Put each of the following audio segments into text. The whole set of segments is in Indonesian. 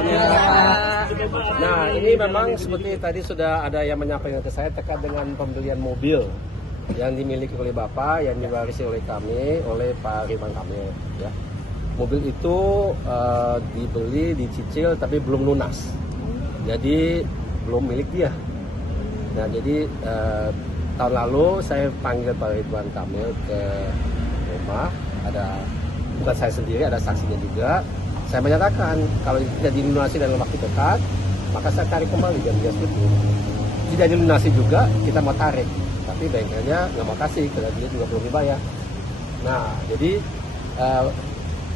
semuanya. Nah, ini memang seperti tadi sudah ada yang menyampaikan ke saya terkait dengan pembelian mobil yang dimiliki oleh Bapak, yang diwarisi oleh kami, oleh Pak Ridwan Kamil. Ya. Mobil itu dibeli, dicicil, tapi belum lunas. Jadi belum milik dia. Nah, jadi tahun lalu saya panggil Pak Ridwan Kamil ke rumah, bukan saya sendiri, ada saksinya juga. Saya menyatakan kalau tidak dilunasi dalam waktu dekat, maka saya tarik kembali dan dia setuju. Tidak dilunasi juga, kita mau tarik, tapi bengkelnya nggak mau kasih, karena dia juga belum dibayar. Nah, jadi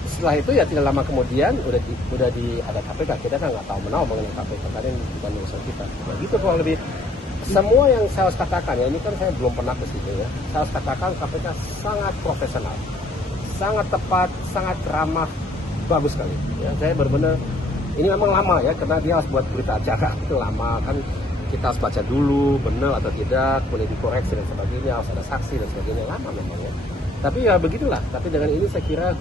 setelah itu ya tidak lama kemudian udah ada KPK. Kita kan nggak tahu menau mengenai KPK, karena ini bukan urusan kita. Nah, gitu kurang lebih. Semua yang saya harus katakan ya, ini kan saya belum pernah ke situ ya. Saya harus katakan KPK sangat profesional, sangat tepat, sangat ramah, bagus sekali. Ya, saya benar-benar ini memang lama ya, karena dia harus buat berita acara itu lama kan. Kita harus baca dulu benar atau tidak, boleh dikoreksi dan sebagainya, harus ada saksi dan sebagainya, lama memang ya. Tapi ya begitulah. Tapi dengan ini saya kira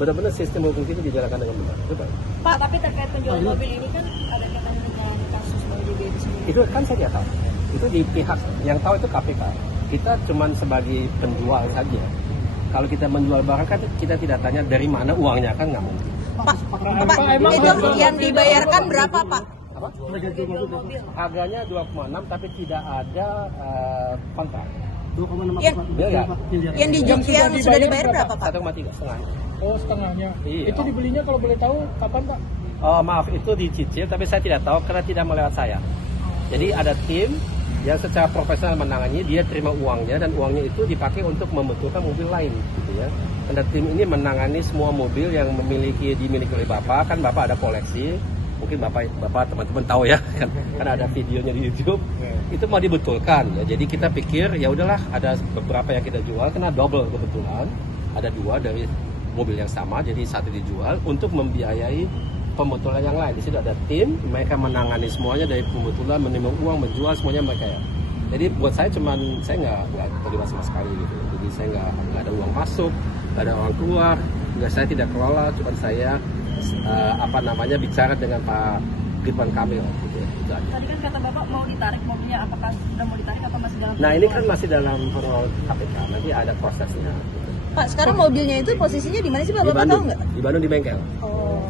benar-benar sistem hukum kita dijalankan dengan benar. Itu baik. Pak, tapi terkait penjualan mobil ini kan ada kaitannya dengan kasus Bang JB itu sendiri. Itu kan saya tidak tahu. Itu di pihak yang tahu itu KPK. Kita cuma sebagai penjual saja. Kalau kita menjual barang kan kita tidak tanya dari mana uangnya, kan nggak mungkin. Pak, itu yang dibayarkan berapa, Pak? Apa? Harganya 2,6 tapi tidak ada kontrak. 2,6 yang sudah dibayar berapa, Pak? 1,3 setengah. Oh, setengahnya. Iya. Itu dibelinya kalau boleh tahu kapan, Pak? Oh, maaf, itu dicicil tapi saya tidak tahu karena tidak melewat saya. Jadi ada tim yang secara profesional menangani, dia terima uangnya dan uangnya itu dipakai untuk membetulkan mobil lain, gitu ya. Dan tim ini menangani semua mobil yang dimiliki oleh Bapak, kan Bapak ada koleksi, mungkin Bapak teman-teman tahu ya, kan ada videonya di YouTube, itu mau dibetulkan ya. Jadi kita pikir ya udahlah, ada beberapa yang kita jual, kena double kebetulan, ada 2 dari mobil yang sama, jadi satu dijual untuk membiayai pembetulan yang lain. Di situ ada tim, mereka menangani semuanya dari pembetulan, menerima uang, menjual semuanya mereka ya. Jadi buat saya saya nggak terlibat sama sekali gitu. Jadi saya nggak ada uang masuk, nggak ada uang keluar, saya tidak kelola, cuma saya bicara dengan Pak Ridwan Kamil gitu. Tadi kan kata Bapak mau ditarik mobilnya, apakah sudah mau ditarik atau masih dalam? Nah, ini kan masih dalam proses KPK, nanti ada prosesnya. Gitu. Pak, sekarang mobilnya itu posisinya di mana sih, Pak? Bapak tahu nggak? Di Bandung, di bengkel. Oh.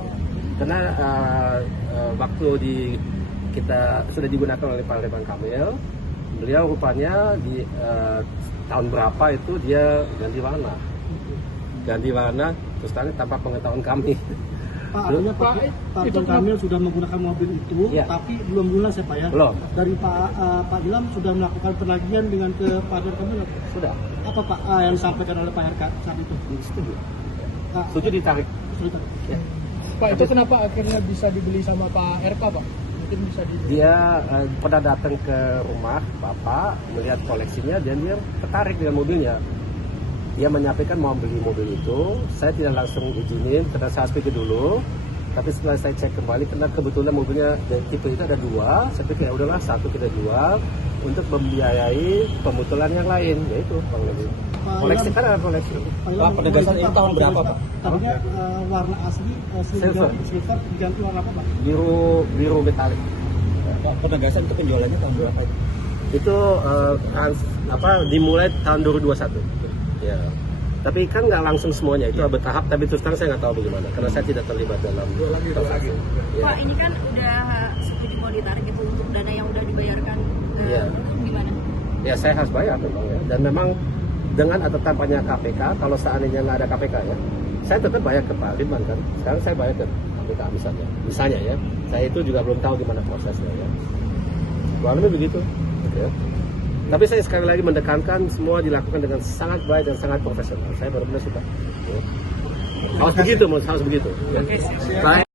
Karena waktu kita sudah digunakan oleh Pak Ridwan Kamil, beliau rupanya di tahun berapa itu dia ganti warna terus tanpa pengetahuan kami. Pak, artinya Pak Ridwan Kamil sudah menggunakan mobil itu, ya. Tapi belum lunas ya Pak ya? Belum. Dari Pak Ilham sudah melakukan penagihan dengan ke Pak Ridwan Kamil? Sudah. Apa Pak yang disampaikan oleh Pak RK saat itu? Setuju. Setuju ditarik. Ya. Pak, itu kenapa akhirnya bisa dibeli sama Pak RK, Pak? Mungkin bisa Dia pernah datang ke rumah Bapak, melihat koleksinya, dan dia tertarik dengan mobilnya. Dia menyampaikan mau beli mobil itu, saya tidak langsung izinin, karena saya pikir dulu. Tapi setelah saya cek kembali, karena kebetulan mobilnya tipe itu ada 2, saya pikir ya udahlah, satu kita jual untuk membiayai pembetulan yang lain, yaitu Bang Levi. Koleksi kan ada koleksi. Pak, penegasan itu tahun berapa, Pak? Tadinya warna asli silver diganti warna apa Pak? Biru metalik. Pak, penegasan itu penjualannya tahun berapa itu? Itu dimulai tahun 2021. Ya. Tapi kan nggak langsung semuanya, itu bertahap, tapi terus terang saya nggak tahu bagaimana, karena saya tidak terlibat dalam transaksi. Ya. Pak, ini kan udah setuju mau ditarik itu untuk dana yang udah dibayarkan, Ya. gimana? Ya saya harus bayar memang ya, dan memang dengan atau tanpanya KPK, kalau seandainya nggak ada KPK ya, saya tetap bayar ke Pak Ridwan kan. Sekarang saya bayar ke KPK misalnya ya. Saya itu juga belum tahu gimana prosesnya ya. Kurang lebih begitu. Ya. Tapi saya sekali lagi mendekankan semua dilakukan dengan sangat baik dan sangat profesional. Saya benar-benar suka. Ya. Harus begitu. Ya. Baik.